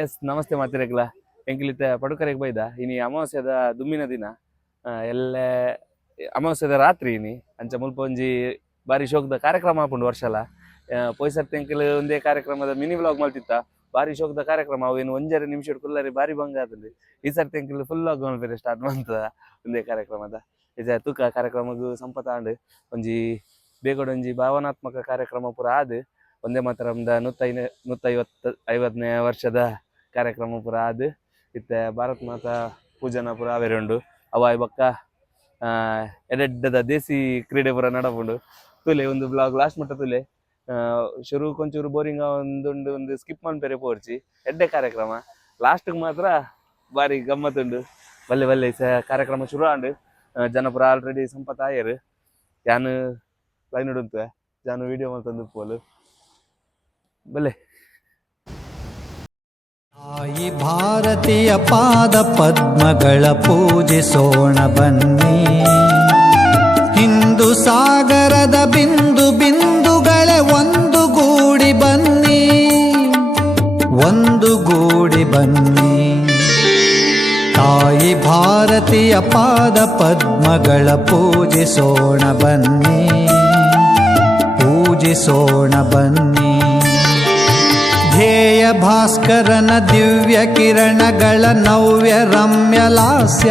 S ನಮಸ್ತೆ ಮಾತಿರಕ್ಲ ಎಂಕ್ಲಿತ ಪಡುಕರೆಗೆ ಬೈದ ಇನಿ ಅಮಾವಾಸ್ಯದ ದುಮ್ಮಿನ ದಿನ ಎಲ್ಲ ಅಮಾವಾಸ್ಯದ ರಾತ್ರಿ ಇನಿ ಅಂಚ ಮುಲ್ಪ ಒಂಜಿ ಬಾರಿ ಶೋಕದ ಕಾರ್ಯಕ್ರಮ ಹಾಕೊಂಡು ವರ್ಷಲ ಪೊಯ್ಸರ್ತಿ ಎಂಕಲ್ ಒಂದೇ ಕಾರ್ಯಕ್ರಮದ ಮಿನಿ ವ್ಲಾಗ್ ಮಾಡ್ತಿತ್ತ ಬಾರಿ ಶೋಕದ ಕಾರ್ಯಕ್ರಮ ಅವೇನು ಒಂಜರೆ ನಿಮಿಷ ಕುಲ್ಲರಿ ಬಾರಿ ಭಂಗ ಆತಂದೆ ಈ ಸರ್ತಿ ಎಂಕಲ್ ಫುಲ್ ವ್ಲಾಗ್ ಮಾಡ್ಬೇರೆ ಸ್ಟಾರ್ಟ್ ಮಾಡ್ತದ ಒಂದೇ ಕಾರ್ಯಕ್ರಮದ ಇದ ತೂಕ ಕಾರ್ಯಕ್ರಮಗೂ ಸಂಪತ್ತಾಂಡ್ ಒಂಜಿ ಬೇಗಡ ಒಂಜಿ ಭಾವನಾತ್ಮಕ ಕಾರ್ಯಕ್ರಮ ಪೂರ ಆದ್ ಒಂದೇ ಮಾತರಮ್ದ 150 ವರ್ಷದ ಕಾರ್ಯಕ್ರಮ ಪೂರ ಆದ್ ಇತ್ತೆ ಭಾರತ್ ಮಾತಾ ಪೂಜನ ಪೂರ ಆವೇರೆ ಉಂಡು ಅವಾಯ್ ಬೊಕ್ಕ ಎಡೆಡ್ಡದ ದೇಸಿ ಕ್ರೀಡೆ ಪೂರ ನಡಪುಂಡು ತುಲೆ ಒಂದು ಬ್ಲಾಗ್ ಲಾಸ್ಟ್ ಮಟ್ಟ ತುಲೆ ಶುರು ಕೊಂಚೂರು ಬೋರಿಂಗ್ ಒಂದು ಸ್ಕಿಪ್ ಮಾಡ್ಬೇರೆ ಪೋರ್ಚಿ ಎಡ್ಡೆ ಕಾರ್ಯಕ್ರಮ ಲಾಸ್ಟ್ ಮಾತ್ರ ಬಾರಿ ಗಮ್ಮತ್ತುಂಡು ಬಲ್ಲೆ ಬಲ್ಲೆ ಕಾರ್ಯಕ್ರಮ ಶುರು ಆಂಡ್ ಜನ ಪೂರ ಆಲ್ರೆಡಿ ಸಂಪತ್ ಆಯರ್ ಯಾನ್ ಲೈನ್ ಉಂಟು ಜಾನು ವಿಡಿಯೋ ಮಾಡ್ತಂದು ಪೋಲು ಬಲ್ಲೆ ತಾಯಿ ಭಾರತೀಯ ಪಾದ ಪದ್ಮಗಳ ಪೂಜಿಸೋಣ ಬನ್ನಿ. ಹಿಂದೂ ಸಾಗರದ ಬಿಂದು ಬಿಂದುಗಳೇ ಒಂದುಗೂಡಿ ಬನ್ನಿ, ಒಂದುಗೂಡಿ ಬನ್ನಿ. ತಾಯಿ ಭಾರತೀಯ ಪಾದ ಪದ್ಮಗಳ ಪೂಜಿಸೋಣ ಬನ್ನಿ, ಪೂಜಿಸೋಣ ಬನ್ನಿ. ಧ್ಯೇಯ ಭಾಸ್ಕರನ ದಿವ್ಯ ಕಿರಣಗಳ ನವ್ಯ ರಮ್ಯ ಲಾಸ್ಯ,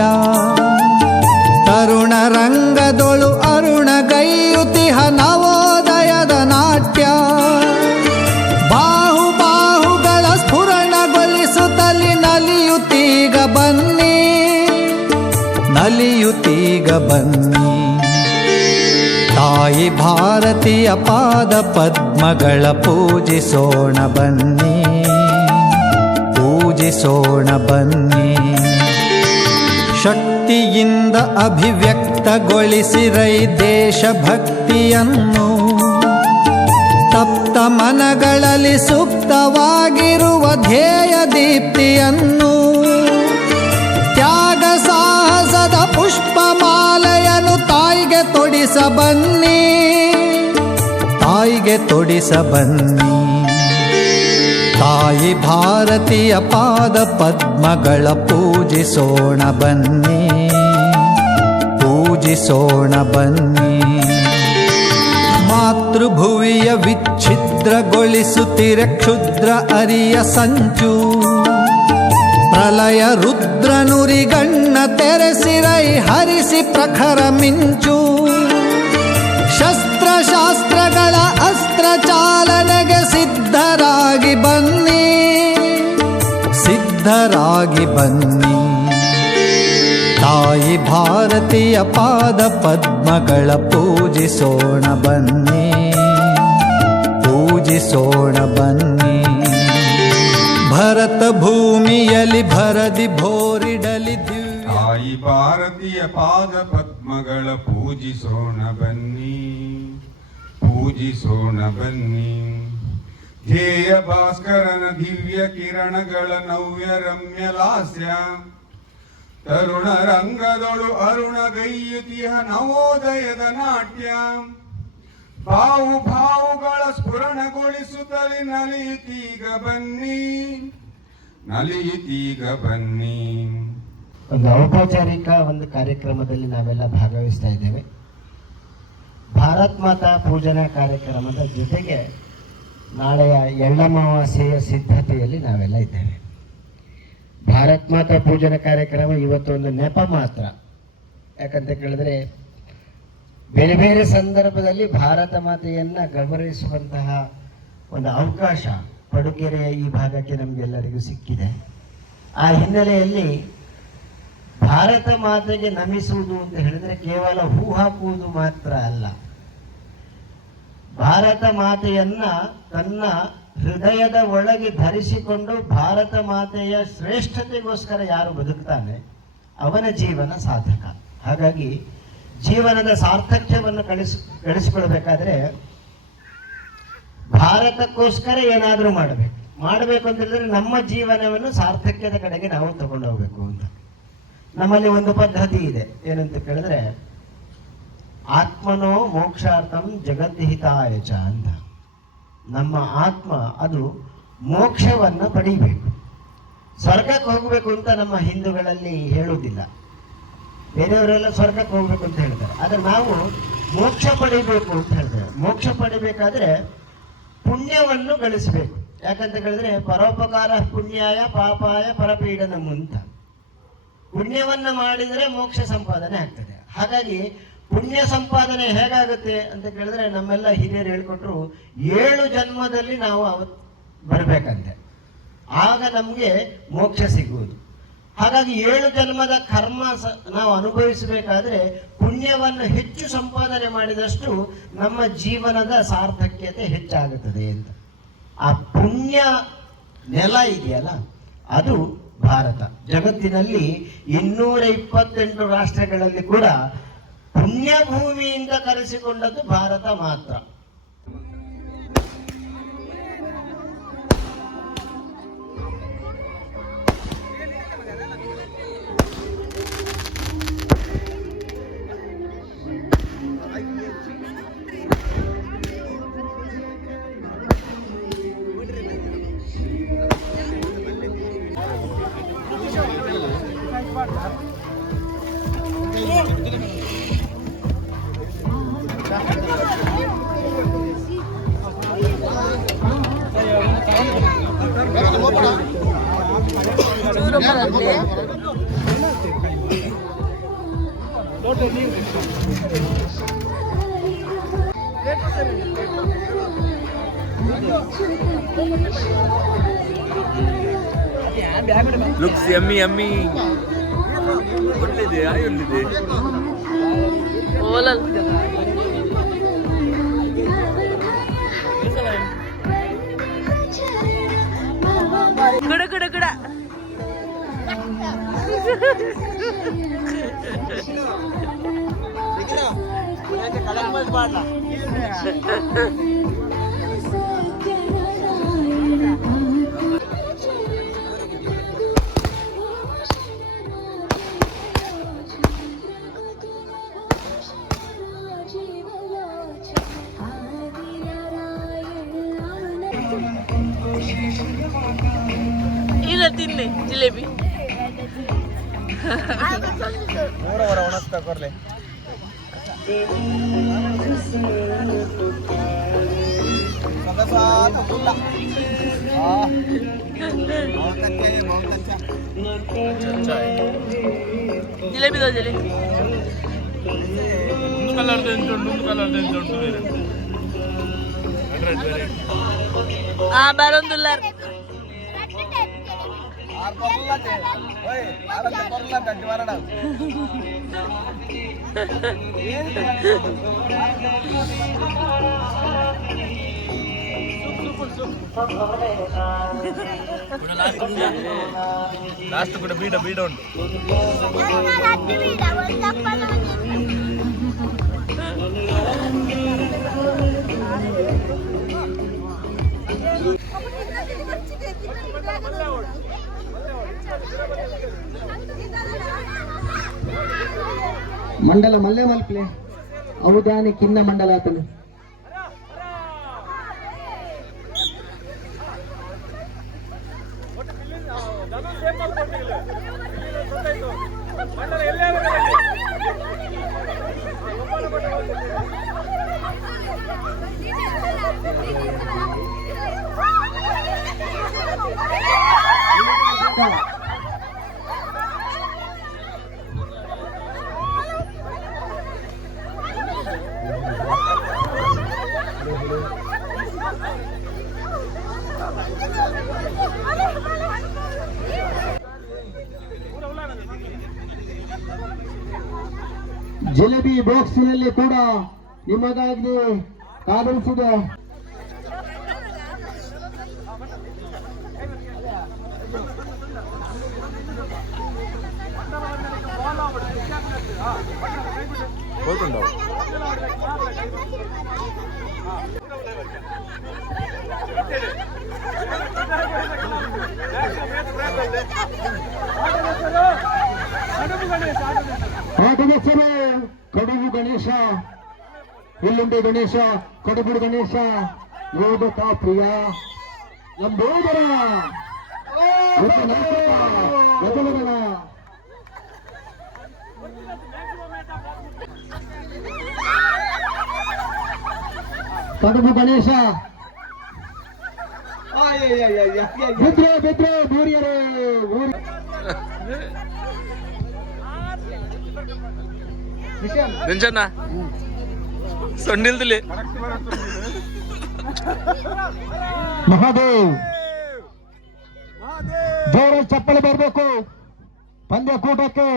ತರುಣ ರಂಗದೊಳು ಅರುಣಗೈಯುತಿಹ ನವೋದಯದ ನಾಟ್ಯ. ಬಾಹು ಬಾಹುಗಳ ಸ್ಫುರಣಗೊಳಿಸುತ್ತಲಿ ನಲಿಯುತ್ತೀಗ ಬನ್ನಿ, ನಲಿಯುತ್ತೀಗ ಬನ್ನಿ. ತಾಯಿ ಭಾರತೀಯ ಪಾದ ಪದ್ಮಗಳ ಪೂಜಿಸೋಣ ಬನ್ನಿ, ಪೂಜಿಸೋಣ ಬನ್ನಿ. ಶಕ್ತಿಯಿಂದ ಅಭಿವ್ಯಕ್ತಗೊಳಿಸಿರೈ ದೇಶಭಕ್ತಿಯನ್ನು, ತಪ್ತ ಮನಗಳಲ್ಲಿ ಸುಪ್ತವಾಗಿರುವ ಧ್ಯೇಯ ದೀಪ್ತಿಯನ್ನು. ತ್ಯಾಗ ಸಾಹಸದ ಪುಷ್ಪಮಾಲೆಯನ್ನು ತಾಯಿಗೆ ತೊಡಿಸ ಬನ್ನಿ, ತಾಯಿಗೆ ತೊಡಿಸ ಬನ್ನಿ. ತಾಯಿ ಭಾರತೀಯ ಪಾದ ಪದ್ಮಗಳ ಪೂಜಿಸೋಣ ಬನ್ನಿ, ಪೂಜಿಸೋಣ ಬನ್ನಿ. ಮಾತೃಭುವಿಯ ವಿಚ್ಛಿದ್ರಗೊಳಿಸುತ್ತಿರ ಕ್ಷುದ್ರ ಅರಿಯ ಸಂಚು, ಪ್ರಲಯ ರುದ್ರನುರಿಗಣ್ಣ ತೆರೆಸಿರೈ ಹರಿಸಿ ಪ್ರಖರ ಮಿಂಚು. ಶಸ್ತ್ರಶಾಸ್ತ್ರಗಳ ಅಸ್ತ್ರ ಚಾಲನೆಗೆ ಸಿದ್ಧರಾಗಿ ಬನ್ನಿ, ಸಿದ್ಧರಾಗಿ ಬನ್ನಿ. ತಾಯಿ ಭಾರತೀಯ ಪಾದ ಪದ್ಮಗಳ ಪೂಜಿಸೋಣ ಬನ್ನಿ, ಪೂಜಿಸೋಣ ಬನ್ನಿ. ಭರತ ಭೂಮಿಯಲ್ಲಿ ಭರದಿ ಭೋರಿಡಲಿ ತಾಯಿ ಭಾರತೀಯ ಪಾದ ಪದ್ಮಗಳ ಪೂಜಿಸೋಣ ಬನ್ನಿ, ಪೂಜಿಸೋಣ ಬನ್ನಿ. ಧ್ಯೇಯ ಭಾಸ್ಕರನ ದಿವ್ಯ ಕಿರಣಗಳ ನವ್ಯ ರಮ್ಯ ಲಾಸ್ಯ, ತರುಣ ರಂಗದೊಳು ಅರುಣಗೈಯುತಿಹ ನವೋದಯದ ನಾಟ್ಯ. ಬಾವು ಭಾವುಗಳ ಸ್ಫುರಣಗೊಳಿಸುತ್ತಲೇ ನಲಿಯುತ್ತೀಗ ಬನ್ನಿ, ನಲಿಯುತ್ತೀಗ ಬನ್ನಿ. ಒಂದು ಔಪಚಾರಿಕ ಒಂದು ಕಾರ್ಯಕ್ರಮದಲ್ಲಿ ನಾವೆಲ್ಲ ಭಾಗವಹಿಸ್ತಾ ಇದ್ದೇವೆ. ಭಾರತ್ ಮಾತಾ ಪೂಜನಾ ಕಾರ್ಯಕ್ರಮದ ಜೊತೆಗೆ ನಾಳೆಯ ಎಳ್ಳಮಾವಾಸ್ಯೆಯ ಸಿದ್ಧತೆಯಲ್ಲಿ ನಾವೆಲ್ಲ ಇದ್ದೇವೆ. ಭಾರತ್ ಮಾತಾ ಪೂಜನಾ ಕಾರ್ಯಕ್ರಮ ಇವತ್ತು ಒಂದು ನೆಪ ಮಾತ್ರ. ಯಾಕಂತ ಕೇಳಿದ್ರೆ ಬೇರೆ ಬೇರೆ ಸಂದರ್ಭದಲ್ಲಿ ಭಾರತ ಮಾತೆಯನ್ನು ಗೌರವಿಸುವಂತಹ ಒಂದು ಅವಕಾಶ ಪಡುಕೆರೆಯ ಈ ಭಾಗಕ್ಕೆ ನಮಗೆಲ್ಲರಿಗೂ ಸಿಕ್ಕಿದೆ. ಆ ಹಿನ್ನೆಲೆಯಲ್ಲಿ ಭಾರತ ಮಾತೆಗೆ ನಮಿಸುವುದು ಅಂತ ಹೇಳಿದ್ರೆ ಕೇವಲ ಹೂ ಹಾಕುವುದು ಮಾತ್ರ ಅಲ್ಲ. ಭಾರತ ಮಾತೆಯನ್ನ ತನ್ನ ಹೃದಯದ ಒಳಗೆ ಧರಿಸಿಕೊಂಡು ಭಾರತ ಮಾತೆಯ ಶ್ರೇಷ್ಠತೆಗೋಸ್ಕರ ಯಾರು ಬದುಕ್ತಾನೆ ಅವನ ಜೀವನ ಸಾರ್ಥಕ. ಹಾಗಾಗಿ ಜೀವನದ ಸಾರ್ಥಕ್ಯವನ್ನು ಗಳಿಸಿಕೊಳ್ಬೇಕಾದ್ರೆ ಭಾರತಕ್ಕೋಸ್ಕರ ಏನಾದರೂ ಮಾಡಬೇಕು ಅಂತ ಹೇಳಿದ್ರೆ ನಮ್ಮ ಜೀವನವನ್ನು ಸಾರ್ಥಕ್ಯದ ಕಡೆಗೆ ನಾವು ತಗೊಂಡು ಹೋಗ್ಬೇಕು ಅಂತ. ನಮ್ಮಲ್ಲಿ ಒಂದು ಪದ್ಧತಿ ಇದೆ, ಏನಂತ ಕೇಳಿದ್ರೆ ಆತ್ಮನೋ ಮೋಕ್ಷಾರ್ಥಂ ಜಗದ್ಹಿತಾಯಚ ಅಂತ. ನಮ್ಮ ಆತ್ಮ ಅದು ಮೋಕ್ಷವನ್ನು ಪಡೀಬೇಕು. ಸ್ವರ್ಗಕ್ಕೆ ಹೋಗಬೇಕು ಅಂತ ನಮ್ಮ ಹಿಂದೂಗಳಲ್ಲಿ ಹೇಳುವುದಿಲ್ಲ. ಬೇರೆಯವರೆಲ್ಲ ಸ್ವರ್ಗಕ್ಕೆ ಹೋಗ್ಬೇಕು ಅಂತ ಹೇಳ್ತಾರೆ, ಆದ್ರೆ ನಾವು ಮೋಕ್ಷ ಪಡಿಬೇಕು ಅಂತ ಹೇಳ್ತೇವೆ. ಮೋಕ್ಷ ಪಡಿಬೇಕಾದ್ರೆ ಪುಣ್ಯವನ್ನು ಗಳಿಸಬೇಕು. ಯಾಕಂತ ಹೇಳಿದ್ರೆ ಪರೋಪಕಾರ ಪುಣ್ಯಾಯ ಪಾಪಾಯ ಪರಪೀಡನಂ ಅಂತ. ಪುಣ್ಯವನ್ನ ಮಾಡಿದರೆ ಮೋಕ್ಷ ಸಂಪಾದನೆ ಆಗ್ತದೆ. ಹಾಗಾಗಿ ಪುಣ್ಯ ಸಂಪಾದನೆ ಹೇಗಾಗುತ್ತೆ ಅಂತ ಕೇಳಿದ್ರೆ ನಮ್ಮೆಲ್ಲ ಹಿರಿಯರು ಹೇಳ್ಕೊಟ್ರು, 7 ಜನ್ಮದಲ್ಲಿ ನಾವು ಬರ್ಬೇಕಂತೆ, ಆಗ ನಮ್ಗೆ ಮೋಕ್ಷ ಸಿಗುವುದು. ಹಾಗಾಗಿ 7 ಜನ್ಮದ ಕರ್ಮ ನಾವು ಅನುಭವಿಸಬೇಕಾದ್ರೆ ಪುಣ್ಯವನ್ನು ಹೆಚ್ಚು ಸಂಪಾದನೆ ಮಾಡಿದಷ್ಟು ನಮ್ಮ ಜೀವನದ ಸಾರ್ಥಕ್ಯತೆ ಹೆಚ್ಚಾಗುತ್ತದೆ ಅಂತ. ಆ ಪುಣ್ಯ ನೆಲ ಇದೆಯಲ್ಲ, ಅದು ಭಾರತ. ಜಗತ್ತಿನಲ್ಲಿ 228 ರಾಷ್ಟ್ರಗಳಲ್ಲಿ ಕೂಡ ಪುಣ್ಯ ಭೂಮಿಯಿಂದ ಕರೆಸಿಕೊಂಡದ್ದು ಭಾರತ ಮಾತ್ರ. Looks yummy, yummy. ಒಳ್ಳೆದೆ, ಒಳ್ಳೆದೆ. ಓಲಲ್ ಗುಡ ಗುಡ ಗುಡ. ಇಲ್ಲ ತಿನ್ನಿ ಜಿಲೇಬಿ. ಜಿಲೇಬಿ ದೋ ಜಿಲೇಬಿ. ಬರೊಂದುಲ್ಲಾರ್ లాస్ట్ కూడా బీడ బీడ ఉండు. మండల మల్లె మల్పలే అవుదాని కింద మండలాతను ಜಿಲೇಬಿ ಬಾಕ್ಸ್ನಲ್ಲಿ ಕೂಡ ನಿಮಗಾಗಿ ಕಾದಿರಿಸಿದೆ. ಗಣೇಶರು ಕಡುಬು ಗಣೇಶ, ಹುಲ್ಲುಂಡೆ ಗಣೇಶ, ಕಡುಬು ಗಣೇಶ, ಯೋಧತಾ ಪ್ರಿಯ ಲಂಬೋದರ ಕಡುಬು ಗಣೇಶ ಬಿದ್ರೆ ಬೂರಿಯರೇ ನೆಂಚನ್ನ ಸೊಂಡಿಲ್ದಿಲ್ಲಿ ಮಹಾದೇವ್ ಜೋರ ಚಪ್ಪಲಿ ಬರಬೇಕು ಪಂದ್ಯ ಕೂಟಕ್ಕೆ.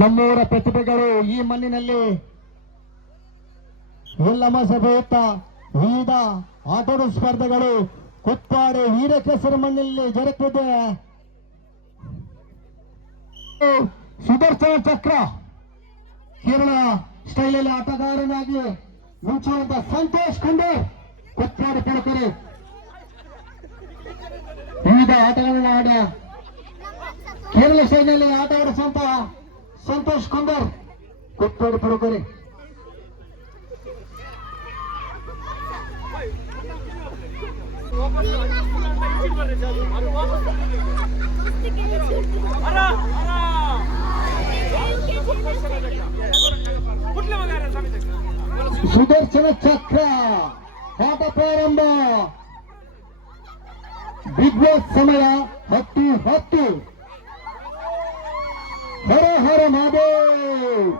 ನಮ್ಮೂರ ಪ್ರತಿಭೆಗಳು ಈ ಮಣ್ಣಿನಲ್ಲಿ ಉಲ್ಲಮ ಸಭೆಯುತ್ತ ವಿವಿಧ ಆಟೋಟ ಸ್ಪರ್ಧೆಗಳು ಕುಪ್ಪಾಡಿ ವೀರಕೇಸರಿ ಮಣ್ಣಿನಲ್ಲಿ ಜರುಗುತ್ತಿದೆ. ಸುದರ್ಶನ ಚಕ್ರ ಕೇರಳ ಸ್ಟೈಲಲ್ಲಿ ಆಟಗಾರನಾಗಿ ಮುಂಚುವಂತ ಸಂತೋಷ್ ಖಂಡೇರ್ ಕುಪ್ಪಾಡಿ ಪುಡುಕರೆ ವಿವಿಧ ಆಟಗಳನ್ನ ಆಡ ಕೇರಳ ಸ್ಟೈಲ್ನಲ್ಲಿ ಆಟ ಆಡಿಸುವಂತ ಸಂತೋಷ್ ಖಂಡೇರ್ ಕುಪ್ಪಾಡಿ ಪುಡುಕರೆ. ಸುದರ್ಶನ ಚಕ್ರ ಆಟ ಪ್ರಾರಂಭ. ಬಿಗ್ ಬಾಸ್ ಸಮಯ 10:10. ಹರ ಹರ ಮಹಾದೇವ್.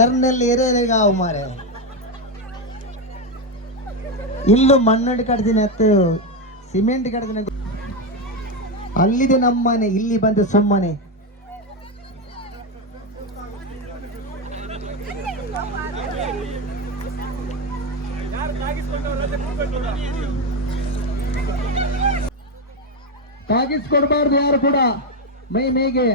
ಎರ್ನಲ್ಲಿ ಏರಿಯಾಗ ಮಾರೆ ಇಲ್ಲೂ ಮಣ್ಣಡಿ ಕಡ್ದಿನ ಅತ್ತು ಸಿಮೆಂಟ್ ಕಡ್ದಿನ ಅಲ್ಲಿದೆ ನಮ್ಮನೆ, ಇಲ್ಲಿ ಬಂದು ಸುಮ್ಮನೆ. ತಾಗಿಸ್ಕೊಡ್ಬಾರ್ದು ಯಾರು ಕೂಡ ಮೇಗೆ.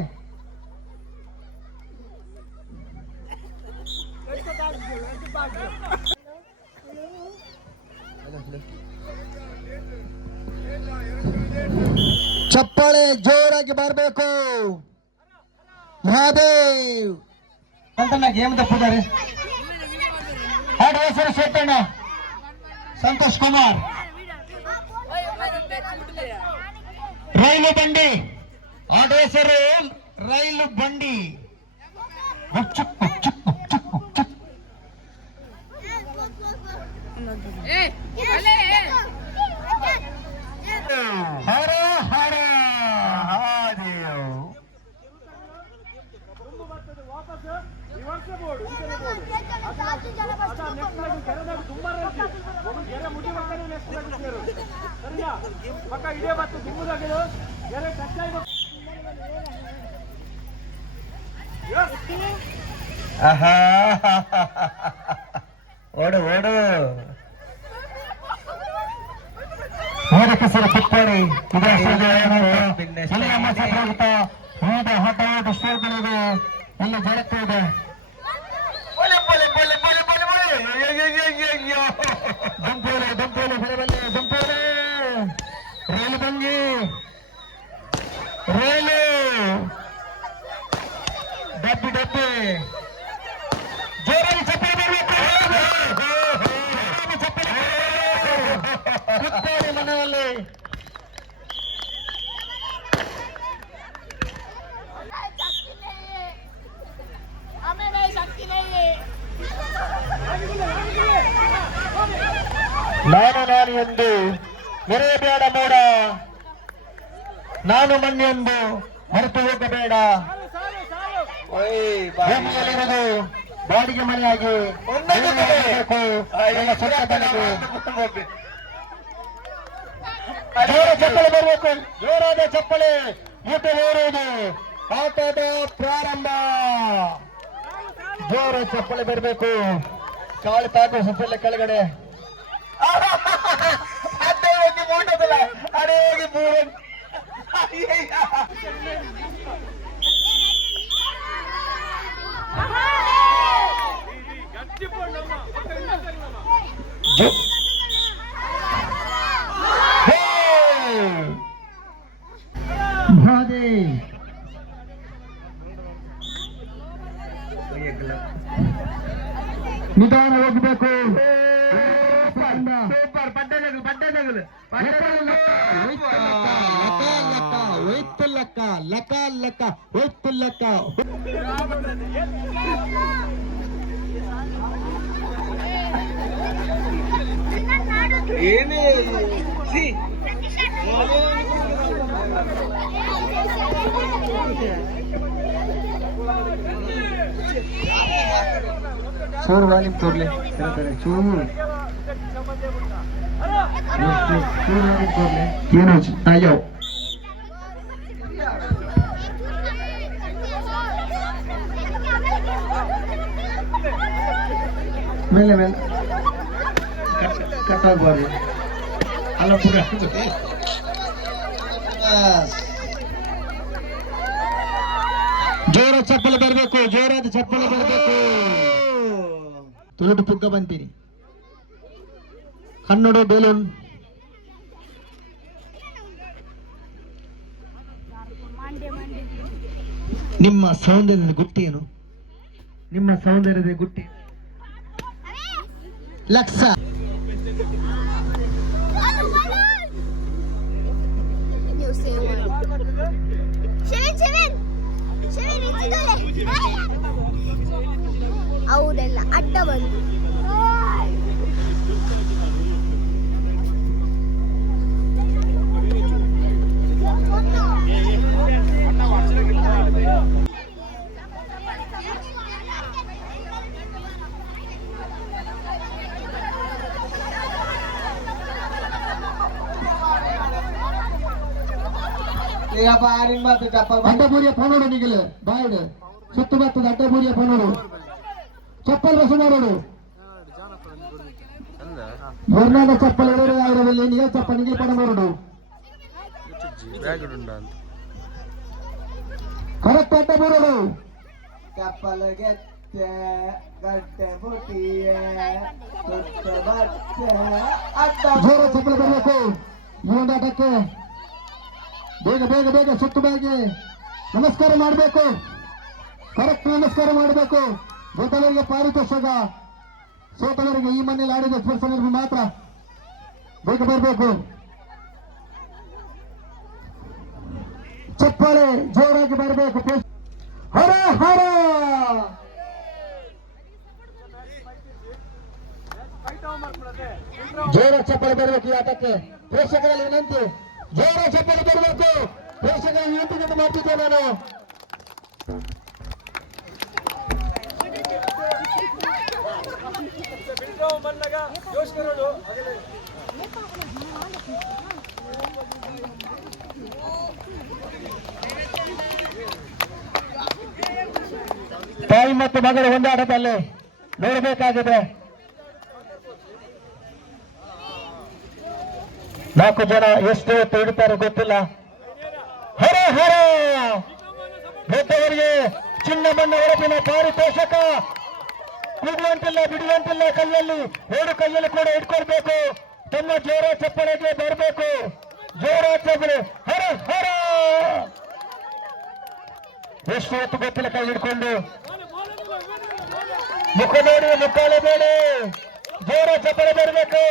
ಚಪ್ಪಾಳೆ ಜೋರಾಗಿ ಬರಬೇಕು. ಮಹಾದೇವ್ ಅಂತಣ್ಣ ಗೇಮ್ ತಪ್ಪಿದ್ದಾರೆ. ಹೆಸರು ಶೆಟ್ಟಣ್ಣ, ಸಂತೋಷ್ ಕುಮಾರ್. ರೈಲು ಬಂಡಿ ಆಟ ಹೆಸರು ರೈಲು ಬಂಡಿ. ಹರ ಹರ ಮಹಾದೇವ್. ಓಡು ಓಡು ವೀರಕೇಸರಿ ಕುಪ್ಪಾಡಿ ವಿವಿಧ ಆಟ ಸ್ಟೋರ್ಗಳಿವೆ, ಇಲ್ಲಿ ಜರುಗ್ತಿದೆ. ದಂಪೋಲೆ ದಂಪೋಲೆ ಬೆಳೆಬಲ್ಲೆ ದಂಪೋಲೆ ರೈಲು ಬಂಗಿ ರೈಲು ಡಬ್ಬಿ ಡಬ್ಬಿ ಜೋರಾಗಿ ಚಪ್ಪಲಿ ಬರಬೇಕು. ಕುಪ್ಪಾಡಿ ಮನೆಯಲ್ಲಿ ನಾನು ಎಂದು ಮೆರೆಯಬೇಡ ಮೋಡ, ನಾನು ಮಣ್ಣೆಂದು ಮರೆತು ಹೋಗಬೇಡ. ಭೂಮಿಯಲ್ಲಿರುವುದು ಬಾಡಿಗೆ ಮನೆಯಾಗಿ ಜೋರ ಚಪ್ಪಳೆ ಬರಬೇಕು. ಜೋರಾದ ಚಪ್ಪಳೆ ಊಟ ಓಡುವುದು. ಆಟದ ಪ್ರಾರಂಭ. ಜೋರ ಚಪ್ಪಳೆ ಬರಬೇಕು. ಕಾಳು ತಾಕು ಸುತ್ತಲ ಕೆಳಗಡೆ ಹೋಯ್ತು ಲಕ್ಕ ಲಕ ಲಕ ಹೋಯ್ತು ಲಕ್ಕ. ಚೂರು ವಾಲ್ಯೂಮ್ ತೋರ್ಲಿ ಚೂರು ಏನು ಅಯ್ಯೋ ಮೇಲೆ ಮೇಲೆ ಕಟ್ಟಾಗಬಾರ್ದು ಅಲ್ಲ ಪುರ ಜೋರ ಚಪ್ಪಲಿ ಬರಬೇಕು, ಜೋರಾದ ಚಪ್ಪಲಿ ಬರಬೇಕು. ತುಳುಟು ಪುಗ್ಗ ಬಂತೀರಿ ಕನ್ನಡ ಬೇಲೂನ್ ನಿಮ್ಮ ಸೌಂದರ್ಯದ ಗುಟ್ಟಿ ಏನು? ನಿಮ್ಮ ಸೌಂದರ್ಯದ ಗುಟ್ಟಿ ಲಕ್ಷ ಅವರೆಲ್ಲ ಅಡ್ಡ ಬಂದು ಅಡ್ಡಬೂರಿಯ ಪನೋಡು ನಿಗಲು ಬಾಯ್ಡು ಸುತ್ತು ಬರ್ತದ ಅಡ್ಡಬೂರಿಯ ಪನೋಡು ಚಪ್ಪಲ್ ಬಸ ಮಾಡೋಡು ಬರ್ನಾದ ಚಪ್ಪಲ್ ಎಳೆದು ಆಗಿರದಲ್ಲಿ ನಿಗಲ್ ಚಪ್ಪ ನಿಗಲ್ ಪಣ ಮಾಡೋಡು ಕರೆಕ್ಟ್ ಅಡ್ಡಬೂರೋಡು ಚಪ್ಪಲ್ ಗೆತ್ತೆ ಗಟ್ಟೆ ಬುಟ್ಟಿಯೇ ಜೋರ ಚಪ್ಪಲ್ ಬರಬೇಕು ಈ ಒಂದು ಆಟಕ್ಕೆ. ಬೇಗ ಬೇಗ ಬೇಗ ಸುತ್ತು ಬಾಗಿ ನಮಸ್ಕಾರ ಮಾಡಬೇಕು, ಕರೆಕ್ಟ್ ನಮಸ್ಕಾರ ಮಾಡಬೇಕು. ಗೆದ್ದವರಿಗೆ ಪಾರಿತೋಷಕ, ಸೋತವರಿಗೆ ಈ ಮನೆಯಲ್ಲಿ ಆಡಿದ ಸ್ಪರ್ಶನರಿಗೆ ಮಾತ್ರ. ಬೇಗ ಬರಬೇಕು, ಚಪ್ಪಾಳೆ ಜೋರಾಗಿ ಬರಬೇಕು. ಹರ ಹರ ಜೋರ ಚಪ್ಪಾಳೆ ಬರಬೇಕು ಈ ಆಟಕ್ಕೆ. ಪ್ರೇಕ್ಷಕರಲ್ಲಿ ವಿನಂತಿ, ಜೋರ ಚಪ್ಪಾಳೆ ಬರಬೇಕು. ಪ್ರೇಕ್ಷಕರ ವಿನಂತಿಯನ್ನು ಮಾಡ್ತಿದ್ದೆ ನಾನು. ತಾಯಿ ಮತ್ತು ಮಗಳ ಹೊಂದಾಟದಲ್ಲಿ ನೋಡಬೇಕಾಗಿದೆ. 4 ಜನ ಎಷ್ಟು ಹೊತ್ತು ಹಿಡಿತಾರೆ ಗೊತ್ತಿಲ್ಲ. ಹರ ಹರ ಗೆದ್ದವರಿಗೆ ಚಿನ್ನ ಬಣ್ಣ ಹೊರಪಿನ ಪಾರಿತೋಷಕ. ಕೂಗುವಂತಿಲ್ಲ, ಬಿಡುವಂತಿಲ್ಲ. ಕೈಯಲ್ಲಿ 2 ಕೈಯಲ್ಲಿ ಕೂಡ ಇಟ್ಕೊಳ್ಬೇಕು. ತಮ್ಮ ಜೋರ ಚಪ್ಪಲಿಗೆ ಬರಬೇಕು, ಜೋರ ಚಪ್ಪಲಿ. ಹರ ಹರ ಎಷ್ಟು ಹೊತ್ತು ಗೊತ್ತಿಲ್ಲ. ಕೈ ಹಿಡ್ಕೊಂಡು ಮುಖ ನೋಡಿ ಮುಕ್ಕಾಲೆ ಬೇಡಿ. ಜೋರ ಚಪ್ಪಲಿ ಬರಬೇಕು.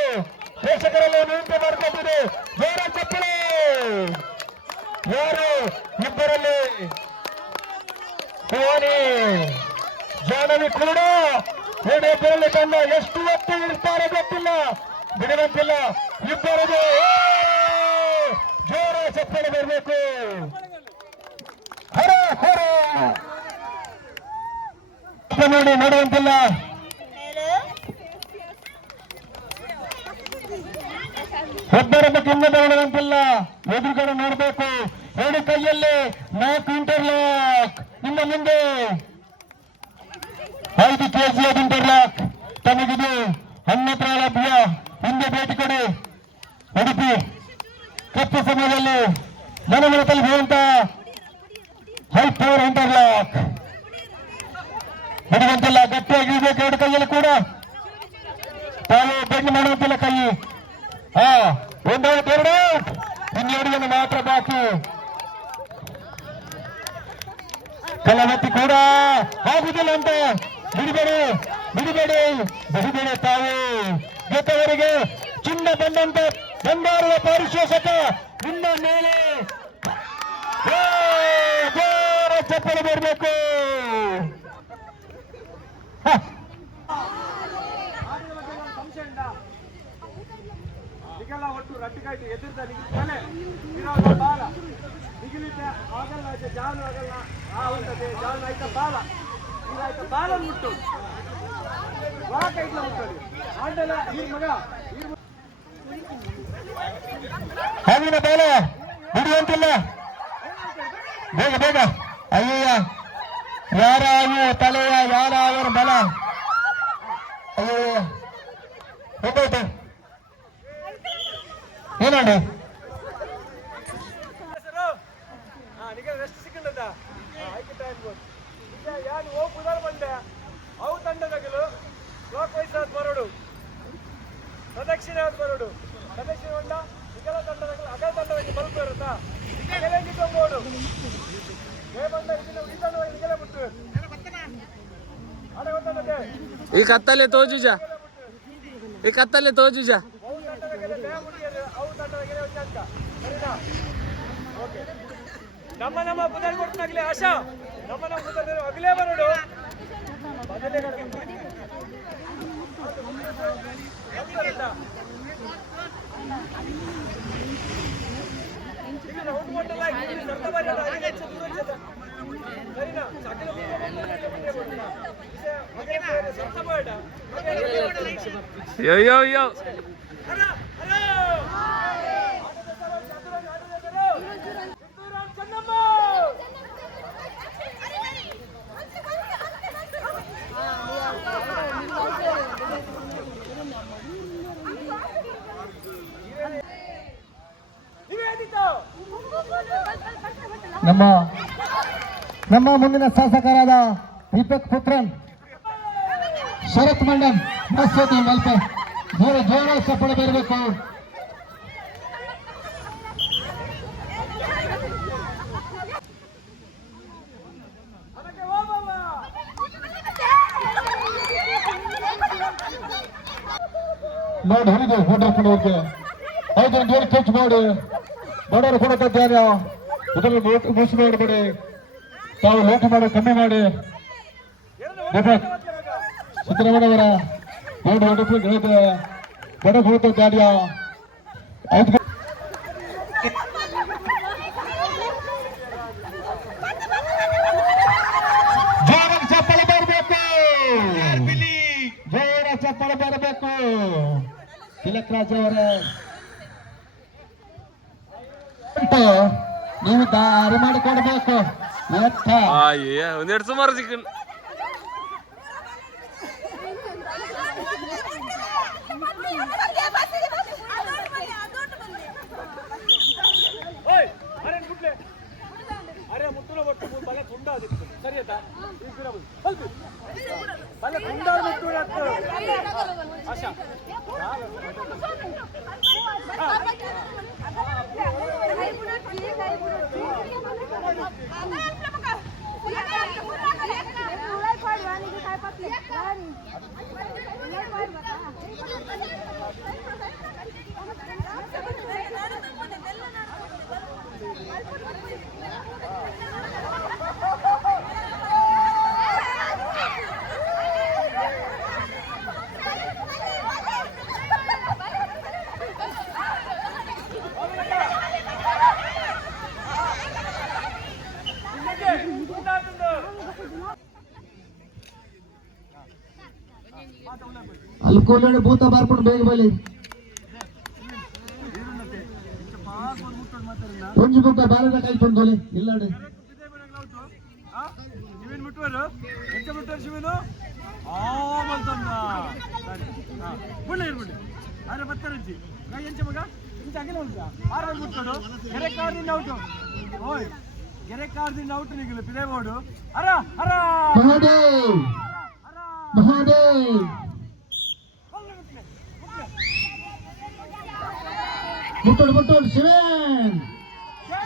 ಪ್ರೇಕ್ಷಕರಲ್ಲಿ ವಿನಂತಿ ಮಾಡ್ಕೊಂಡಿದೆ, ಜೋರ ಚಪ್ಪಲಿ. ಯಾರು ಇಬ್ಬರಲ್ಲಿ ಭವಾನಿ ಜಾನವಿ ಕೂಡ ಇಬ್ಬರಲ್ಲಿ ತಂಡ ಎಷ್ಟು ಹೊತ್ತು ಇರ್ತಾರೆ ಗೊತ್ತಿಲ್ಲ, ಬಿಡುವಂತಿಲ್ಲ. ಇಬ್ಬರಿಗೆ ಜೋರ ಚಪ್ಪಲಿ ಬರಬೇಕು. ಹರ ಹರ ನೋಡಿ ನೋಡುವಂತಿಲ್ಲ. ಒಬ್ಬರೊಬ್ಬ ಕಿಮ್ಮದ ನೋಡುವಂತಿಲ್ಲ, ಎದುರುಗಡೆ ನೋಡಬೇಕು. 2 ಕೈಯಲ್ಲಿ 4 ಇಂಟರ್ಲಾಕ್. ನಿಮ್ಮ ಮುಂದೆ 5 kg ಇಂಟರ್ಲಾಕ್. ತಮಗಿದು ಅನ್ಯತ್ರ ಲಭ್ಯ. ಹಿಂದೆ ಭೇಟಿ ಕೊಡಿ. ಉಡುಪಿ ಕಪ್ಪು ಸಮಯದಲ್ಲಿ ಮನಮನ ತಲುಪುವಂತ ಹೈ ಪವರ್ ಇಂಟರ್ಲಾಕ್. ಬಿಡುವಂತಿಲ್ಲ, ಗಟ್ಟಿಯಾಗಿ ಇರಬೇಕು. 2 ಕೈಯಲ್ಲಿ ಕೂಡ ತಾವು ಬೆಂಡ್ ಮಾಡುವಂತಿಲ್ಲ ಕೈ. ಒಂದು 2 ಇನ್ನೆರಡು ಜನ ಮಾತ್ರ ಬಾಕಿ. ಕಲವತ್ತಿ ಕೂಡ ಆಗುದಿಲ್ಲ ಅಂತ ಬಿಡಿಬೇಡಿ, ಬಿಡಿಬೇಡಿ, ಬಿಡಿಬೇಡಿ. ತಾವು ಗೆದ್ದವರಿಗೆ ಚಿನ್ನ ಬಂದಂತ ಬಂಗಾರದ ಪಾರಿತೋಷಕ ನಿಮ್ಮ ಮೇಲೆ ಜೋರ ಚಪ್ಪಲಿ ಬರಬೇಕು. ಒಟ್ಟು ರಟ್ಟಿಗಾಯ್ತು ಎದುರ್ದ ನಿಗಿಲ್ತಾನೆ ಇರೋದ ಬಾಲ ನಿಗಿಲಿತೆ ಆಗಲ್ಲ ಆಯ್ತು ಜಾನು ಆಗಲ್ಲ ಆ ಉಂಟದೆ ಜಾನು ಆಯ್ತ ಬಾಲ ಇದಾಯ್ತ ಬಾಲ ಮುಟ್ಟು ವಾಕ ಇಟ್ಲ ಮುಟ್ಟಡಿ ಆಂಡಲ ಈ ಮಗ ಹಾವಿನ ಬೇಲೆ ಹಿಡಿಯುವಂತಿಲ್ಲ. ಬೇಗ ಬೇಗ. ಅಯ್ಯಯ್ಯ, ಯಾರ ತಲೆಯ ಯಾರ ಅವರ ಬಲ. ಅಯ್ಯಯ್ಯ ಹೋಗ್ಬೇಕು ಏನಂడి ನಿಮಗೆ ರೆಸ್ಟ್ ಸಿಕ್ಕಂಡ ಆಯ್ತು ಟೈಮ್ ಈಗ ಯಾನು ಹೋಗಿ ಉದಾರ ಬಂದೆ ಅವು ತಂಡದಗಲು ಕ್ಲಾಕ್ ವೈಸ್ ಆದ್ ಬರೋಡು ಪ್ರದಕ್ಷಿಣೆ ಆದ್ ಬರೋಡು ಪ್ರದಕ್ಷಿಣೆ ಹೊಂಡ ನಿಗಲ ತಂಡದಗಲು ಅಗಲ ತಂಡದಲ್ಲಿ ಬಲ್ಪ್ ಇರುತ್ತಾ ನಿಗಲೇ ನಿಂತ್ಕೊಂಡು ಏ ಬಂದ ಇದನ್ನ ಈ ತಂಡದಲ್ಲಿ ನಿಗಲೇ ಬಿಟ್ಟು ಅಡೆ ಗೊತ್ತಾಗುತ್ತೆ ಈ ಕತ್ತಲೆ ತೋಜುಜ ಈ ಕತ್ತಲೆ ತೋಜುಜ ಅವು ತಂಡದಗಲು ಬೇಗ ಮುಟ್ಟಿಯದು ಅವು ತಂಡದಗಲು ಒಂದು ಅಂಕ ಸರಿನಾ ಓಕೆ ನಮ್ಮ ಬುಧನ್ ಕೊಡ್ತಾಗಲೇ ಆಶಾ ನಮ್ಮ ಬುಧನ್ ಅಗಲೇ ಬರೋಡು ಬದಲೇ ಯೋ ಯೋ ಯೋ ನಮ್ಮ ಮುಂದಿನ ಶಾಸಕರಾದ ದೀಪಕ್ ಪುತ್ರನ್ ಶರತ್ ಮಂಡನ್ ಮಸ್ತಿ ಮಲ್ಪೆ ಜೋರ ಚಪ್ಪಳ ಬರಬೇಕು. ನೋಡಿ ಹುಡುಗಿ ಫೋಟೋ ಕೊಡೋಕೆ 5 ಜೋರು ಖರ್ಚು ಮಾಡಿ ಬಡವರು ಕೊಡೋಕಿದ್ದಾರೆ. ಇದನ್ನು ಮೋಸ ಮಾಡಬೇಡಿ, ತಾವು ಲೋಟ ಮಾಡಿ ಕಮ್ಮಿ ಮಾಡಿ. ಸಿದ್ದರಾಮಯ್ಯವರ ಎರಡು ಹೊಡೆದು ಹೇಳಿದೆ ಬಡ ಹೋದ ಗಾಡಿಯ 5 ಜೋರ ಚಪ್ಪಲಿ ಬರಬೇಕು, ಜೋರ ಚಪ್ಪಲಿ ಬರಬೇಕು. ತಿಲಕ್ ರಾಜ್ ಅವರೇ ನೀವು ದಾರಿ ಮಾಡಿಕೊಡ್ಬೇಕು. ಒಂದೆರಡು ಸುಮಾರು ಸಿಕ್ಕ ಅರೆ ಮುತ್ತುನ ಒಟ್ಟು ಬಲ ತುಂಡ ಆಗಿತ್ತು ಸರಿಯತಾ ಬಲ ತುಂಡ ಆಶಾ ಅಲ್ಲಿ ಕೋಲೋಡಿ ಭೂತ ಬಾರ್ಕೊಂಡು ಬೇಗ ಬಲಿ కొంచెం ఒక బాగా కలుపుకోవాలి ఇల్లాడు ಶಿವನ್ ಬಿಟ್ಟವರು ಎಂತ ಬಿಟ್ಟರು ಶಿವನು ಆಮಲ್ತನ್ನ ಬುಳ್ಳೆ ಇರ್ಬಿಡಿ ಆದ್ರೆ ಬತ್ತರಂಚಿ ಎಂಚ ಮಗ ಇಂಚ ಅಗಿಲ ಉಂಟ ಆರಲ್ಲಿ ಬಿಟ್ಟೋಡು ಗೆರೆ ಕಾರ್ದಿಂದ ಔಟು ಓಯ್ ಗೆರೆ ಕಾರ್ದಿಂದ ಔಟು ನಿಗಲು ಪಿದೇಬೋಡು ಅರ ಅರ ಮಹಾದೇವ್ ಮಹಾದೇವ್ ಮುಟ್ಟೋಡು ಶಿವನ್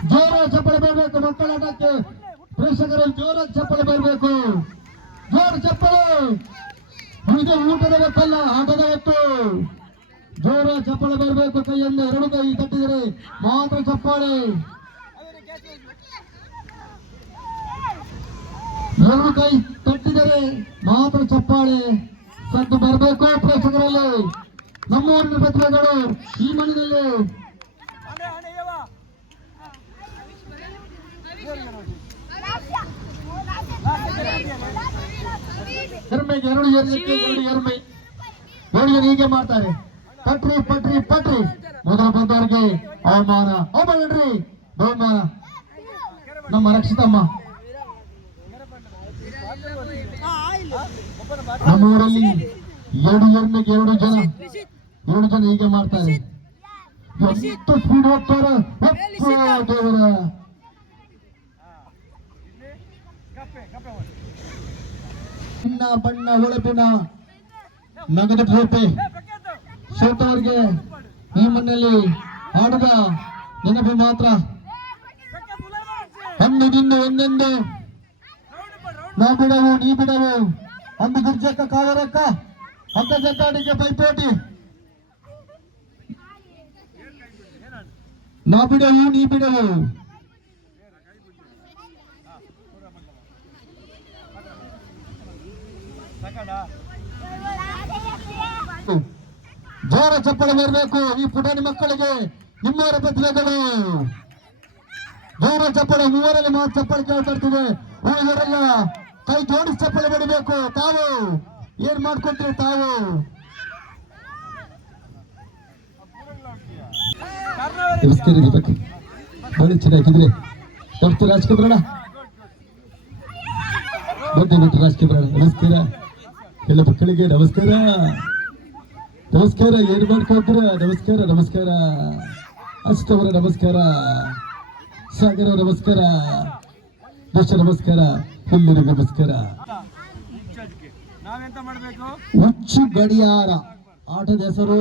ಜೋರ ಚಪ್ಪಲಿ ಬರಬೇಕು. ಮಕ್ಕಳ ಆಟಕ್ಕೆ ಪ್ರೇಕ್ಷಕರಲ್ಲಿ ಜೋರ ಚಪ್ಪಲಿ ಬರಬೇಕು. ಜೋರ ಚಪ್ಪಲಿ. ಇದು ಊಟದ ಹೊತ್ತಲ್ಲ, ಆಟದ ಹೊತ್ತು. ಜೋರ ಚಪ್ಪಾಳೆ ಬರಬೇಕು. ಕೈಯನ್ನು ಎರಡು ಕೈ ತಟ್ಟಿದರೆ ಮಾತ್ರ ಚಪ್ಪಾಳೆ. ಎರಡು ಕೈ ತಟ್ಟಿದರೆ ಮಾತ್ರ ಚಪ್ಪಾಳೆ. ಸದ್ದು ಬರಬೇಕು ಪ್ರೇಕ್ಷಕರಲ್ಲಿ. ನಮ್ಮೂರಿನ ಪ್ರತಿಭೆಗಳು ಈ ಮಣ್ಣಿನಲ್ಲಿ ಎರ್ಮೆಗೆ ಎರಡು ಎರ್ಮೆಗೆ ಎರಡು ಎರ್ಮೆ ನೋಡಿ ಹೀಗೆ ಮಾಡ್ತಾರೆ. ಪಟ್ರಿ ಪಟ್ರಿ ಪಟ್ರಿ ಮೊದಲು ಬಂದವರಿಗೆ ಅವಮಾನ. ಅವಮಾನರಿ ಬಹುಮಾನ ನಮ್ಮ ರಕ್ಷಿತಮ್ಮ. ನಮ್ಮೂರಲ್ಲಿ ಎರಡು ಎರ್ಮೆಗೆ ಎರಡು ಜನ ಹೀಗೆ ಮಾಡ್ತಾರೆ. ಎಷ್ಟು ಸ್ಪೀಡ್ ಹೋಗ್ತಾರೆ ದೇವರ. ಬಣ್ಣ ಬಣ್ಣ ಹೊಳಪಿನ ನಗದು ಟ್ರೋಫಿ ಸೋತವರಿಗೆ ಈ ಮನೆಯಲ್ಲಿ ಆಡಿದ ನೆನಪು ಮಾತ್ರ. ಹಣ್ಣು ದಿನ್ನು ಒಂದೆಂದು ನಾ ಬಿಡವು ನೀ ಬಿಡವು ಅಂದು ಗಿರ್ಜಕ್ಕ ಕಾವರಕ್ಕ ಅಕ್ಕ ಜಗ್ಗಾಡಿಗೆ ಪೈಪೋಟಿ. ನಾ ಬಿಡವು ನೀ ಬಿಡವು ಜೋರ ಚಪ್ಪಳೆ ಬರಬೇಕು ಈ ಪುಟಾಣಿ ಮಕ್ಕಳಿಗೆ. ನಿಮ್ಮವರ ಪ್ರತಿಭೆಗಳು ಜೋರ ಚಪ್ಪಳೆ. ಮೂವರಲ್ಲಿ ಮಾತ್ರ ಚಪ್ಪಳೆ ಕೇಳ್ತಿರ್ತದೆ. ಉಳಿದವರೆಲ್ಲ ಕೈ ಜೋಡಿಸಿ ಚಪ್ಪಳೆ ಬಡಬೇಕು. ತಾವು ಏನ್ ಮಾಡ್ಕೊತೀವಿ ತಾವು. ನಮಸ್ಕಾರ ಇರ್ಬೇಕು ಬರೀ ಚೆನ್ನಾಗಿದ್ರೆ ಬರ್ತೀವಿ ರಾಜಕೀಯ ಬರ್ತೀವಿ ರಾಜಕೀಯ. ನಮಸ್ಕಾರ ಎಲ್ಲ ಮಕ್ಕಳಿಗೆ ನಮಸ್ಕಾರ. ನಮಸ್ಕಾರ ಏನ್ ಮಾಡ್ಕೊತೀರ. ನಮಸ್ಕಾರ ನಮಸ್ಕಾರ. ಅಷ್ಟವರ ನಮಸ್ಕಾರ. ಸಾಗರ ನಮಸ್ಕಾರ. ದೋಷ ನಮಸ್ಕಾರ. ಎಲ್ಲರಿಗೂ ನಮಸ್ಕಾರ. ನಾವೆಂತ ಮಾಡ್ಬೇಕು? ಹುಚ್ಚು ಗಡಿಯಾರ ಆಟದ ಹೆಸರು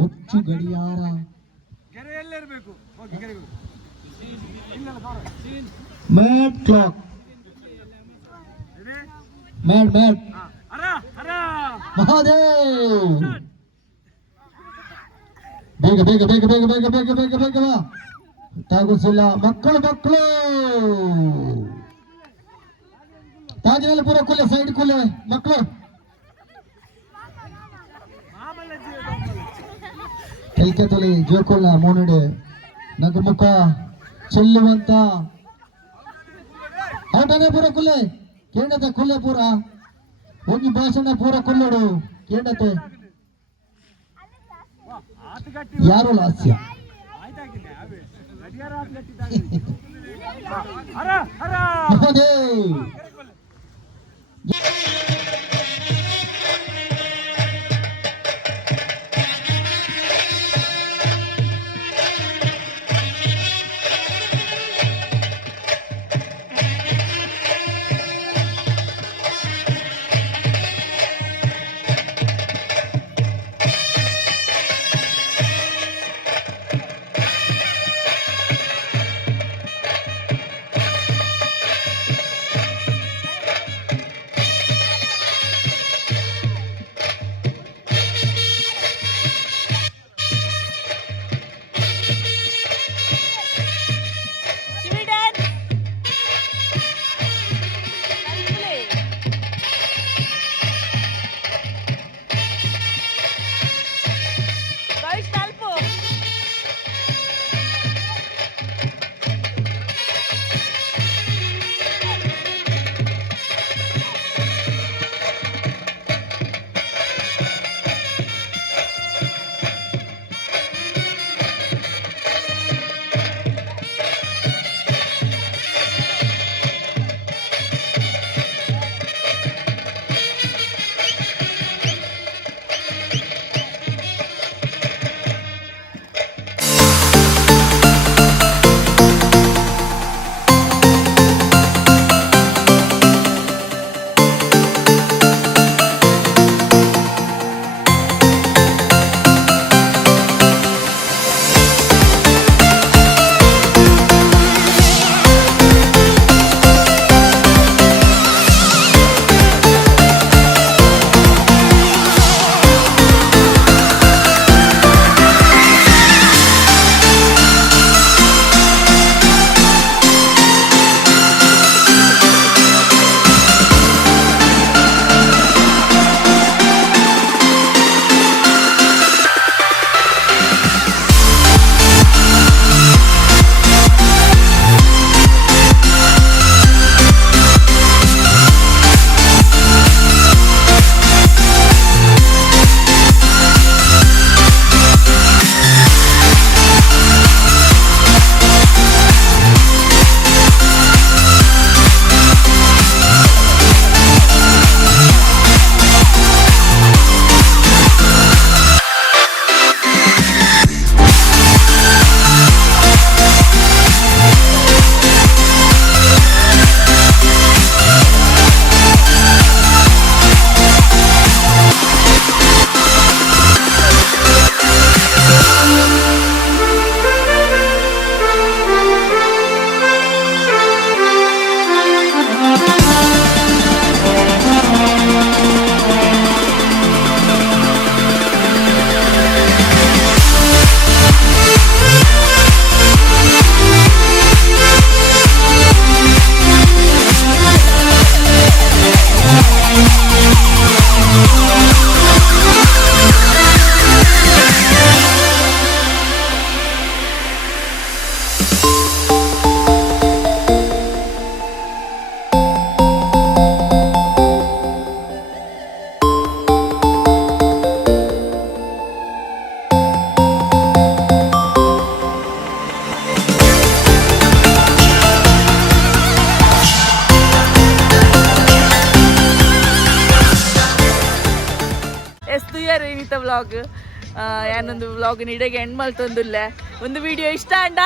ಹುಚ್ಚು ಗಡಿಯಾರ. ಗೆರೆಯಲ್ಲಿರ್ಬೇಕು. Mad clock. Mad mad Mahadev. ಬೇಗ ಬೇಗ ಬೇಗ ಬೇಗ ಬೇಗ ಬೇಗ ಬೇಗ ಬೇಗ ತಾಗುಸಿಲ್ಲ ಮಕ್ಕಳು ಮಕ್ಕಳು. ತಾಜಿನಲ್ಲಿ ಪೂರ ಕುಲ್ಲೆ ಸೈಡ್ ಕುಲ್ಲೆ ಮಕ್ಕಳು. ಕೈಕೆ ತೊಲಿ ಜೋಕೊಲ್ಲ ಮೂನಡೆ ನಗುಮುಖ ಚೆಲ್ಲುವಂತ ಔಟನೆ ಪೂರ ಕುಲ್ಲೆ ಕೇಂಡತೆ ಕುಲ್ಲೆ ಪೂರ ಒಂಜಿ ಭಾಷಣ ಪೂರ ಕುಲ್ಲೋಡು ಕೇಂಡತೆ ಯಾರು ಲಾಸ್ಯ. ಮಹೋದಯ್ ಇತ್ತ ವ್ಲಾಗ್ ಯಾನೊಂದು ವ್ಲಾಗ್ ಇಡೆಗೆ ಎಂಡ್ ಮಲ್ತೊಂದುಲ್ಲೆ ಒಂದು ವಿಡಿಯೋ ಇಷ್ಟ ಅಂಡ